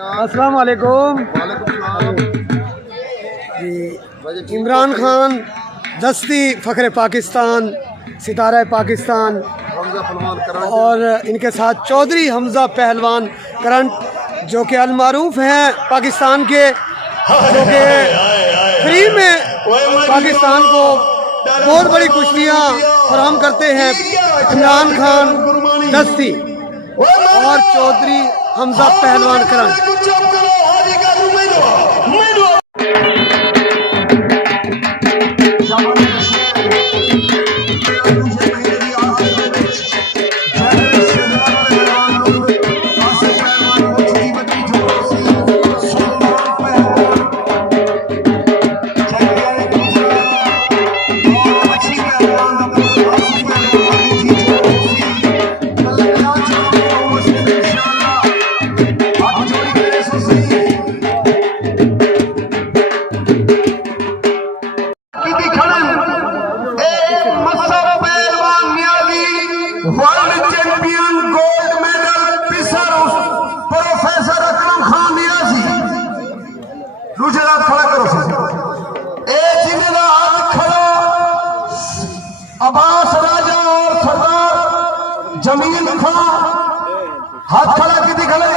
अस्सलाम वालेकुम जी। इमरान खान, दस्ती, फखरे पाकिस्तान, सितारा पाकिस्तान और इनके साथ चौधरी हमज़ा पहलवान करंट, जो कि अलमारूफ हैं पाकिस्तान के, जो कि फ्री में पाकिस्तान को बहुत बड़ी कुश्तियाँ फराहम करते हैं। इमरान खान, दस्ती और चौधरी हमज़ा पहलवान करंट। जमीन खां हाथ खड़ा की दिखले